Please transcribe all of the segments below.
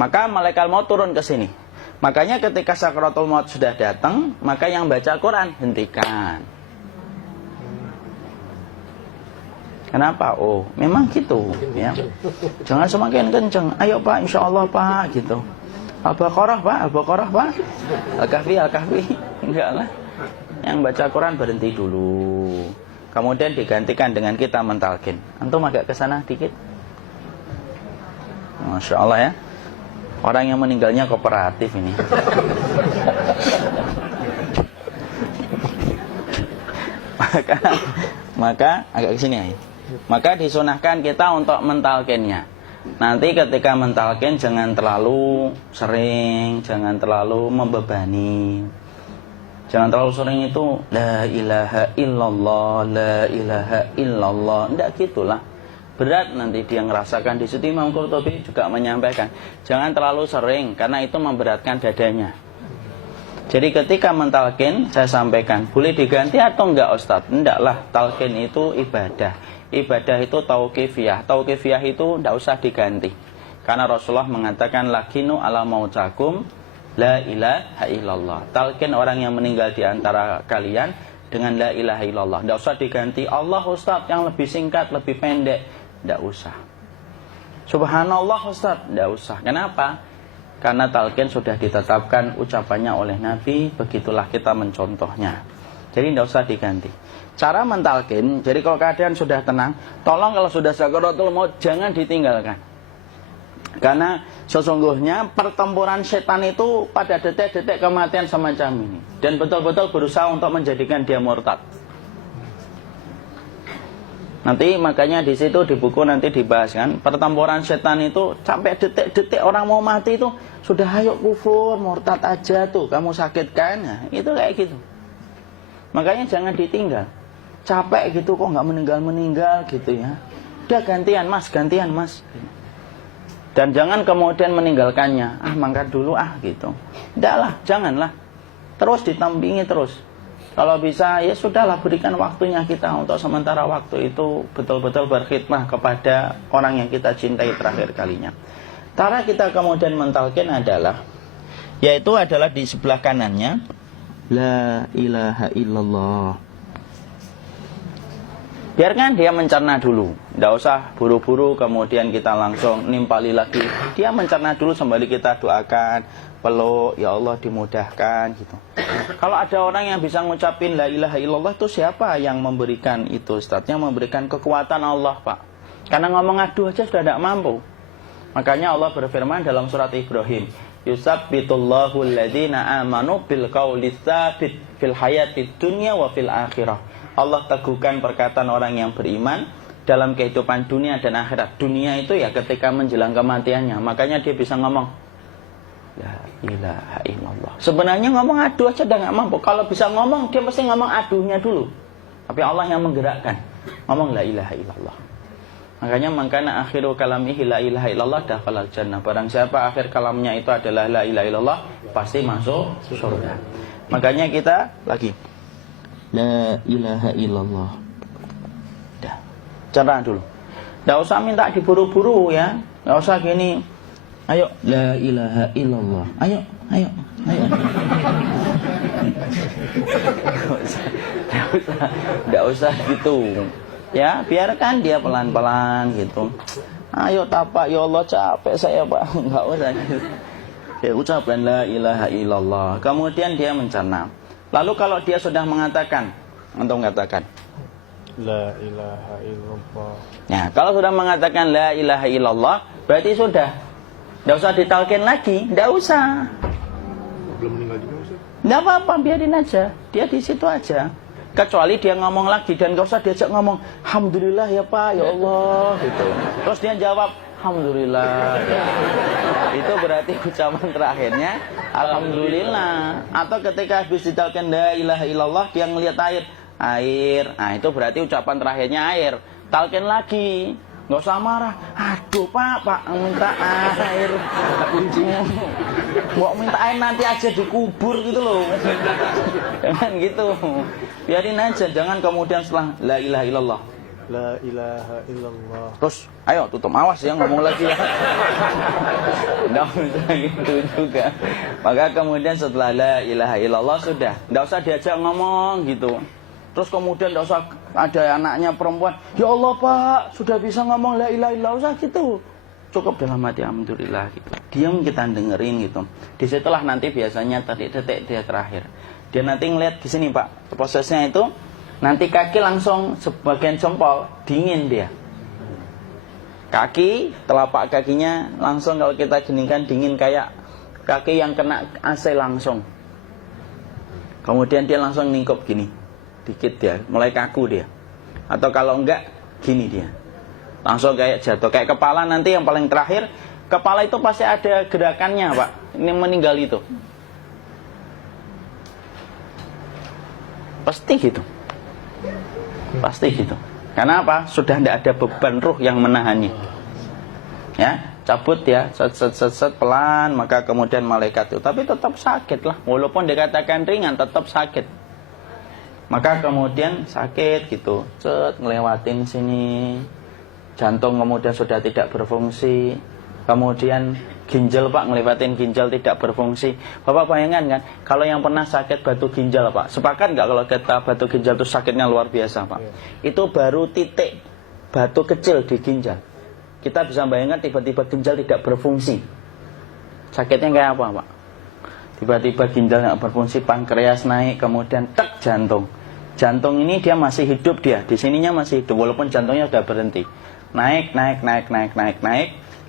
maka malaikat maut turun ke sini. Makanya ketika sakaratul maut sudah datang, maka yang baca Quran hentikan. Kenapa? Oh, memang gitu ya. Jangan semakin kenceng. Ayo Pak, insya Allah Pak, gitu. Al-Baqarah Pak, Al-Baqarah Pak. Al-Kahfi, Al-Kahfi. Enggak lah. Yang baca Quran berhenti dulu. Kemudian digantikan dengan kita mentalkin. Antum agak ke sana dikit. Masya Allah ya. Orang yang meninggalnya kooperatif ini. maka agak kesini ya. Maka disunahkan kita untuk mentalkinnya. Nanti ketika mentalkin jangan terlalu sering, jangan terlalu membebani. Jangan terlalu sering itu la ilaha illallah, la ilaha illallah. Tidak gitulah. Berat nanti dia ngerasakan. Di situ Imam Qurtubi juga menyampaikan, jangan terlalu sering karena itu memberatkan dadanya. Jadi ketika mentalkin saya sampaikan, boleh diganti atau enggak Ustaz? Enggaklah, talkin itu ibadah. Ibadah itu tauqifiyah. Tauqifiyah itu enggak usah diganti. Karena Rasulullah mengatakan lakinu ala mautakum la ilaha illallah. Talkin orang yang meninggal di antara kalian dengan la ilaha illallah. Enggak usah diganti Allah Ustaz yang lebih singkat, lebih pendek. Tidak usah. Subhanallah Ustaz, tidak usah. Kenapa? Karena talqin sudah ditetapkan ucapannya oleh Nabi, begitulah kita mencontohnya. Jadi tidak usah diganti. Cara mentalqin, jadi kalau keadaan sudah tenang, tolong kalau sudah sakaratul maut jangan ditinggalkan. Karena sesungguhnya pertempuran setan itu pada detik-detik kematian semacam ini. Dan betul-betul berusaha untuk menjadikan dia murtad. Nanti makanya di situ di buku nanti dibahas kan, pertempuran setan itu sampai detik-detik orang mau mati itu sudah ayo kufur, murtad aja tuh, kamu sakit kan? Nah, itu kayak gitu. Makanya jangan ditinggal. Capek gitu kok nggak meninggal gitu ya. Udah gantian mas. Dan jangan kemudian meninggalkannya. Mangkat dulu gitu. Tidaklah, janganlah. Terus ditampingi terus. Kalau bisa ya sudahlah, berikan waktunya kita untuk sementara waktu itu betul-betul berkhidmah kepada orang yang kita cintai terakhir kalinya. Cara kita kemudian mentalkin adalah, yaitu adalah di sebelah kanannya la ilaha illallah. Biarkan dia mencerna dulu, tidak usah buru-buru kemudian kita langsung nimpali lagi. Dia mencerna dulu sembari kita doakan, peluk, ya Allah dimudahkan gitu. Kalau ada orang yang bisa ngucapin la ilaha illallah itu siapa yang memberikan itu Ustaz? Yang memberikan kekuatan Allah Pak. Karena ngomong aduh aja sudah tidak mampu. Makanya Allah berfirman dalam surat Ibrahim, yusabbitullahu alladhina amanu bil qawli tsabit fil hayatid dunya wa fil akhirah. Allah teguhkan perkataan orang yang beriman dalam kehidupan dunia dan akhirat. Dunia itu ya ketika menjelang kematiannya. Makanya dia bisa ngomong la ilaha illallah. Sebenarnya ngomong aduh aja udah gak mampu. Kalau bisa ngomong, dia pasti ngomong aduhnya dulu. Tapi Allah yang menggerakkan. Ngomong la ilaha illallah. Makanya mangkana akhiru kalamihi la ilaha illallah dakhalal jannah. Barang siapa akhir kalamnya itu adalah la ilaha illallah, pasti masuk surga. Makanya kita lagi la ilaha illallah. Dah. Cerna dulu. Enggak usah minta diburu-buru ya. Enggak usah gini. Ayo la ilaha illallah. Ayo. Enggak usah gitu. Ya, biarkan dia pelan-pelan gitu. Ayo tapak, ya Allah capek saya Pak. Enggak usah gitu. Dia ucapkan la ilaha illallah. Kemudian dia mencerna. Lalu kalau dia sudah mengatakan, antum mengatakan la ilaha illallah. Nah, kalau sudah mengatakan la ilaha illallah, berarti sudah. Enggak usah ditalkin lagi, enggak usah. Belum meninggal juga Ustaz? Enggak apa-apa, biarin aja. Dia di situ aja. Kecuali dia ngomong lagi dan enggak usah diajak ngomong, alhamdulillah ya Pak, ya Allah gitu. Terus dia jawab, alhamdulillah. Ya. Itu berarti ucapan terakhirnya alhamdulillah. Atau ketika habis ditalkin la ilaha illallah, dia ngelihat air. Nah, itu berarti ucapan terakhirnya air. Talkin lagi. Nggak usah marah. Aduh Pak minta air. Mau minta air nanti aja dikubur gitu loh. Jangan gitu. Biarin aja. Jangan kemudian setelah la ilaha illallah La ilaha illallah. Terus, ayo tutup, awas ya ngomong lagi ya. Nggak usah gitu juga. Maka kemudian setelah la ilaha illallah sudah, nggak usah diajak ngomong gitu. Terus kemudian nggak usah ada anaknya perempuan, ya Allah Pak, sudah bisa ngomong la ilaha illallah, usah gitu. Cukup dalam hati alhamdulillah gitu. Diam, kita dengerin gitu. Disitulah nanti biasanya detik-detik dia terakhir. Dia nanti ngeliat di sini Pak, prosesnya itu nanti kaki langsung sebagian jempol dingin dia. Kaki, telapak kakinya langsung kalau kita geningkan dingin kayak kaki yang kena AC langsung. Kemudian dia langsung ningkup gini, dikit dia, mulai kaku dia. Atau kalau enggak, gini dia. Langsung kayak jatuh, kayak kepala nanti yang paling terakhir, kepala itu pasti ada gerakannya Pak. Ini meninggal itu. Pasti gitu. Pasti gitu. Karena apa? Sudah tidak ada beban ruh yang menahannya. Ya, cabut ya, set pelan, maka kemudian malaikat itu. Tapi tetap sakit lah. Walaupun dikatakan ringan, tetap sakit. Maka kemudian sakit gitu. Set ngelewatin sini. Jantung kemudian sudah tidak berfungsi. Kemudian ginjal Pak, ngelewatin ginjal tidak berfungsi. Bapak bayangkan kan, kalau yang pernah sakit batu ginjal Pak, sepakat nggak kalau kita batu ginjal itu sakitnya luar biasa Pak? Itu baru titik batu kecil di ginjal. Kita bisa bayangkan tiba-tiba ginjal tidak berfungsi. Sakitnya kayak apa Pak? Tiba-tiba ginjal nggak berfungsi, pankreas naik, kemudian tek jantung. Jantung ini dia masih hidup dia, di sininya masih hidup walaupun jantungnya sudah berhenti. Naik.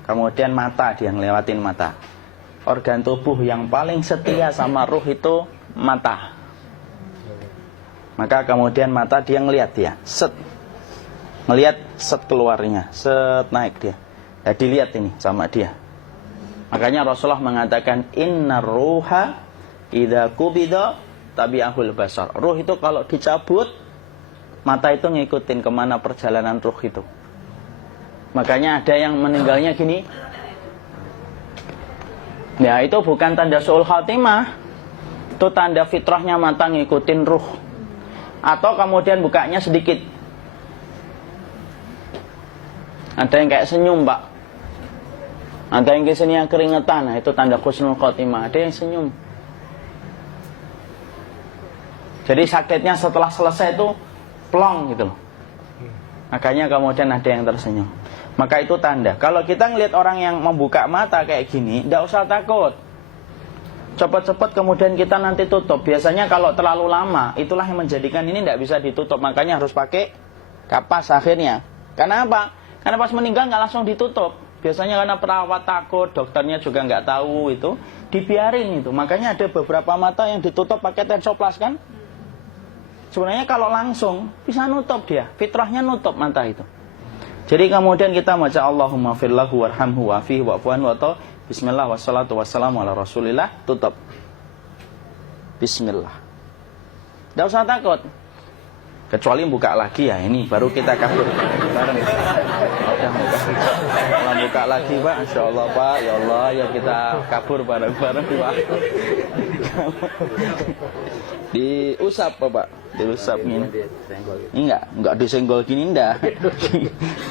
Kemudian mata, dia ngelewatin mata. Organ tubuh yang paling setia sama ruh itu mata. Maka kemudian mata dia ngelihat dia, set. Ngelihat set keluarnya, set naik dia. Ya dilihat ini sama dia. Makanya Rasulullah mengatakan innar ruha idza qubida tabi'ahul basar. Ruh itu kalau dicabut, mata itu ngikutin kemana perjalanan ruh itu. Makanya ada yang meninggalnya gini. Ya itu bukan tanda su'ul khatimah. Itu tanda fitrahnya mata ngikutin ruh. Atau kemudian bukanya sedikit. Ada yang kayak senyum Pak. Ada yang kesini yang keringetan. Nah itu tanda husnul khatimah. Ada yang senyum. Jadi sakitnya setelah selesai itu plong gitu loh. Makanya kemudian ada yang tersenyum. Maka itu tanda. Kalau kita ngelihat orang yang membuka mata kayak gini, tidak usah takut. Cepat-cepat kemudian kita nanti tutup. Biasanya kalau terlalu lama, itulah yang menjadikan ini tidak bisa ditutup. Makanya harus pakai kapas akhirnya. Karena apa? Karena pas meninggal nggak langsung ditutup. Biasanya karena perawat takut, dokternya juga nggak tahu itu, dibiarin itu. Makanya ada beberapa mata yang ditutup pakai tensoplas kan? Sebenarnya kalau langsung bisa nutup dia, fitrahnya nutup mata itu. Jadi kemudian kita baca Allahumma firlahu warhamhu wa'afihi wa'fu'an wa ta bismillah wassalatu wassalamu ala rasulillah, tutup. Bismillah. Tidak usah takut. Kecuali buka lagi ya, ini baru kita kabur. Kalau buka lagi Pak, Insya Allah Pak, ya Allah ya kita kabur bareng-bareng Pak. Diusap Pak, diusap gini. Enggak disenggol gini enggak.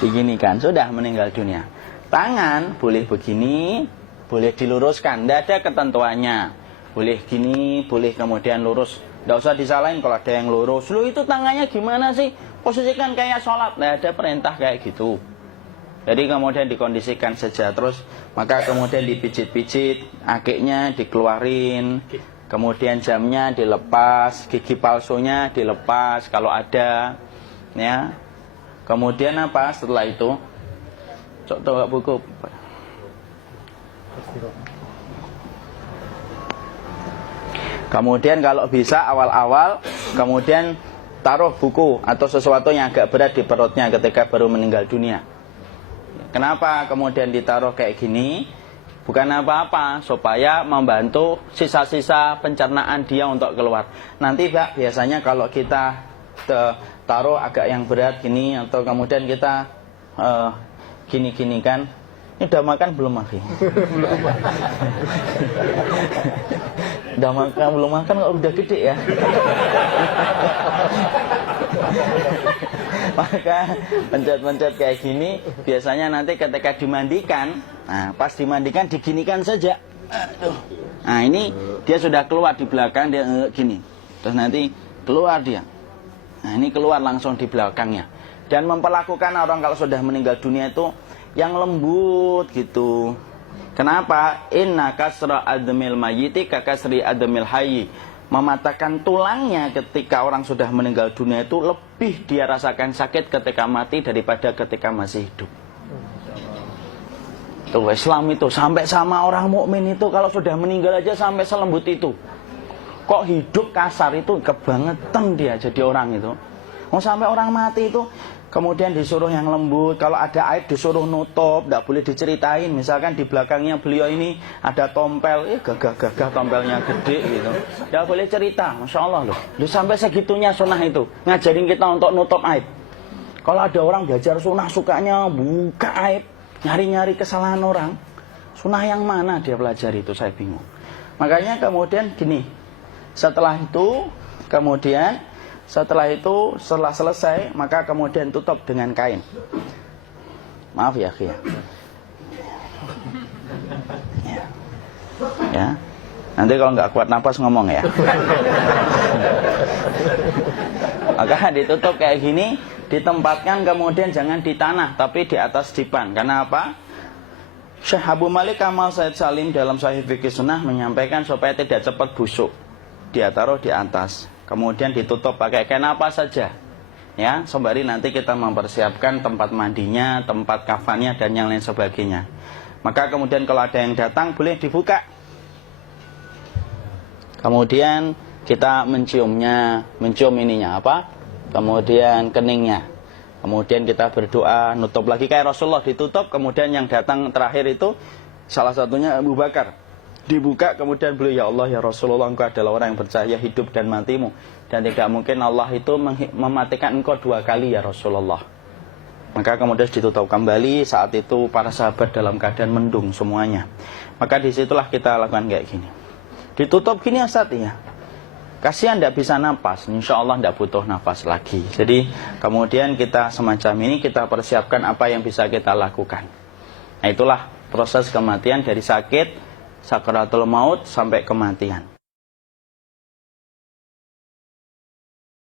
Begini kan, sudah meninggal dunia. Tangan boleh begini, boleh diluruskan, tidak ada ketentuannya. Boleh gini, boleh kemudian lurus. Tidak usah disalahin kalau ada yang lurus. Lu itu tangannya gimana sih? Posisikan kayak sholat. Tidak ada perintah kayak gitu. Jadi kemudian dikondisikan saja. Terus maka kemudian dipijit-pijit, akiknya dikeluarin. Kemudian jamnya dilepas, gigi palsunya dilepas kalau ada. Ya. Kemudian apa setelah itu? Coba buku. Kemudian kalau bisa awal-awal kemudian taruh buku atau sesuatu yang agak berat di perutnya ketika baru meninggal dunia. Kenapa kemudian ditaruh kayak gini? Bukan apa-apa, supaya membantu sisa-sisa pencernaan dia untuk keluar. Nanti Pak, biasanya kalau kita taruh agak yang berat gini atau kemudian kita gini-gini kan, ini udah makan belum Maki? Udah makan belum makan kok udah gede ya. Maka pencet-pencet kayak gini biasanya nanti ketika dimandikan, nah pas dimandikan diginikan saja. Aduh. Nah ini dia sudah keluar di belakang, dia gini. Terus nanti keluar dia. Nah ini keluar langsung di belakangnya. Dan memperlakukan orang kalau sudah meninggal dunia itu yang lembut gitu. Kenapa? Inna kasra admil mayyiti kakasri admil hayyi. Mematahkan tulangnya ketika orang sudah meninggal dunia itu lebih dia rasakan sakit ketika mati daripada ketika masih hidup. Tuh Islam itu sampai sama orang mukmin itu kalau sudah meninggal aja sampai selembut itu. Kok hidup kasar itu kebangetan dia jadi orang itu. Mau sampai orang mati itu kemudian disuruh yang lembut, kalau ada aib disuruh nutup, tidak boleh diceritain. Misalkan di belakangnya beliau ini ada tompel, gagah-gagah tompelnya gede gitu, tidak boleh cerita. Masya Allah loh, sampai segitunya sunnah itu ngajarin kita untuk nutup aib. Kalau ada orang belajar sunnah sukanya buka aib, nyari-nyari kesalahan orang, sunnah yang mana dia pelajari itu saya bingung. Makanya kemudian gini, setelah selesai maka kemudian tutup dengan kain. Maaf ya, ya. Ya. Nanti kalau nggak kuat napas ngomong ya. Maka ditutup kayak gini, ditempatkan kemudian jangan di tanah tapi di atas dipan. Karena apa? Syekh Abu Malik Kamal Said Salim dalam Sahih Fiqih Sunnah menyampaikan supaya tidak cepat busuk. Dia taruh di atas. Kemudian ditutup pakai kain apa saja. Ya, sembari nanti kita mempersiapkan tempat mandinya, tempat kafannya dan yang lain sebagainya. Maka kemudian kalau ada yang datang boleh dibuka. Kemudian kita mencium ininya apa? Kemudian keningnya. Kemudian kita berdoa, nutup lagi kayak Rasulullah ditutup, kemudian yang datang terakhir itu salah satunya Abu Bakar. Dibuka kemudian beliau, ya Allah ya Rasulullah, engkau adalah orang yang percaya hidup dan matimu, dan tidak mungkin Allah itu mematikan engkau 2 kali ya Rasulullah. Maka kemudian ditutup kembali. Saat itu para sahabat dalam keadaan mendung semuanya. Maka disitulah kita lakukan kayak gini. Ditutup gini Ustaz ya. Kasihan tidak bisa nafas, insya Allah tidak butuh nafas lagi. Jadi kemudian kita semacam ini kita persiapkan apa yang bisa kita lakukan. Nah itulah proses kematian dari sakit sakaratul maut sampai kematian.